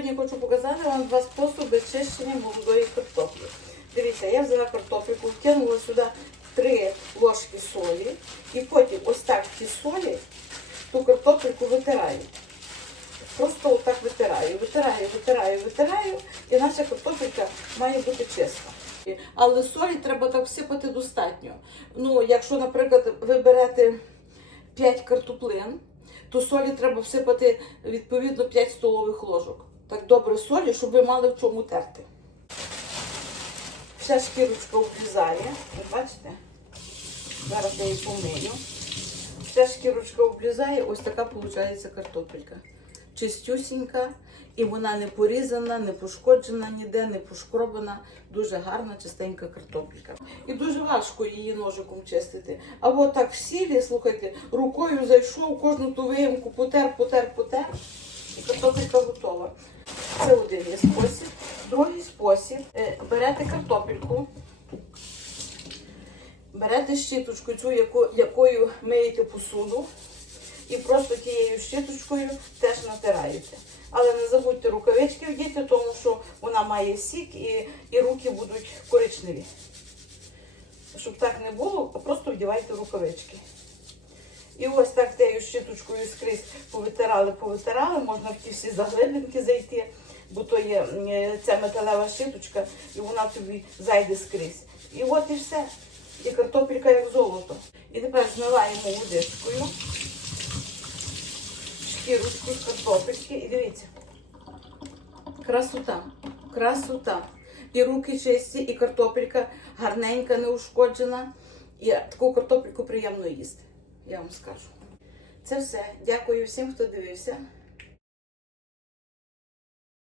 сьогодні хочу показати вам два способи чищення молодої картоплі. Дивіться, я взяла картопельку, втягнула сюди 3 ложки солі і потім ось так ті солі ту картопельку витираю. Просто отак витираю, витираю, витираю, витираю, і наша картопелька має бути чиста. Але солі треба так всипати достатньо. Ну, якщо, наприклад, ви берете 5 картоплин, то солі треба всипати відповідно 5 столових ложок. Так добре солі, щоб ви мали в чому терти. Вся шкірочка обрізає. Ви бачите? Зараз я її помию. Вся шкірочка обрізає, ось така виходить картопелька. Чистюсінька, і вона не порізана, не пошкоджена ніде, не пошкробана. Дуже гарна, чистенька картопелька. І дуже важко її ножиком чистити. А от так в сілі, слухайте, рукою зайшов, кожну ту виємку потер, потер, потер, картопелька готова. Це один є спосіб. Другий спосіб. Е, Берете картопельку, берете щіточку, цю, якою миєте посуду, і просто тією щіточкою теж натираєте. Але не забудьте рукавички вдіти, тому що вона має сік і, і руки будуть коричневі. Щоб так не було, просто вдівайте рукавички. І ось так тією щиточкою скрізь повитирали, повитирали, можна в ті всі заглибинки зайти, бо то є е, ця металева щиточка, і вона тобі зайде скрізь. І от і все. І картопелька як золото. І тепер змиваємо водичкою шкірочку з картопельки. І дивіться. Красота, красота. І руки чисті, і картопелька гарненька, неушкоджена. І таку картопельку приємно їсти, я вам скажу. Це все. Дякую всім, хто дивився.